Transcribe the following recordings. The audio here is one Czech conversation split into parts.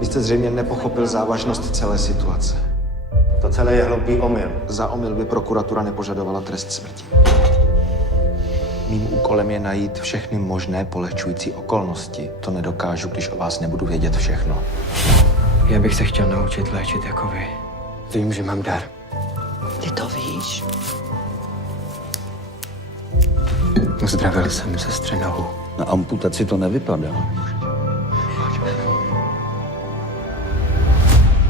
Vy jste zřejmě nepochopil závažnost celé situace. To celé je hloupý omyl. Za omyl by prokuratura nepožadovala trest smrti. Mým úkolem je najít všechny možné polehčující okolnosti. To nedokážu, když o vás nebudu vědět všechno. Já bych se chtěl naučit léčit jako vy. Vím, že mám dar. Ty to víš? Uzdravil jsem sestře nohu. Na amputaci to nevypadá.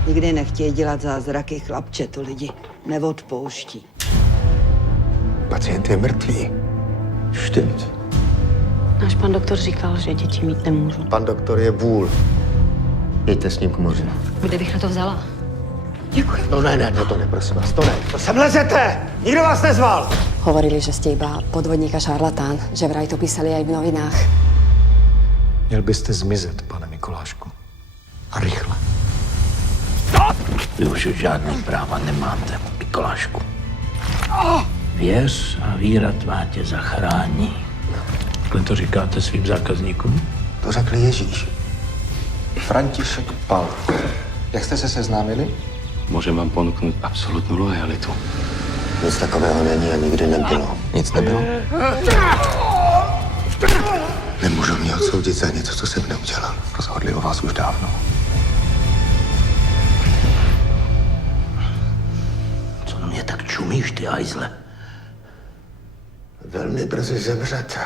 Nikdy nechtějí dělat zázraky, chlapče, to lidi neodpouští. Pacient je mrtvý. Stimmt. Náš pan doktor říkal, že děti mít nemůžu. Pan doktor je vůl. Jděte s ním k moři. Kde bych na to vzala? No ne, to ne, prosím vás, to ne. To sem lezete! Nikdo vás nezval! Hovorili, že ste iba podvodník a šarlatán, že vraj to písali aj v novinách. Měl byste zmizet, pane Mikulášku. A rychle. Vy už žádný práva nemáte, Mikulášku. Věř a víra tvá tě zachrání. Takhle to říkáte svým zákazníkům? To řekl Ježíš. František Pal. Jak jste se seznámili? Můžem vám ponúknuť absolútnu lojalitu. Nic takového není a nikdy nebylo. Nic nebylo? Nemůžu mě odsoudit za něco, co jsem neudělal. Rozhodli o vás už dávno. Co na mě tak čumíš, ty hajzle? Velmi brzy zemřete.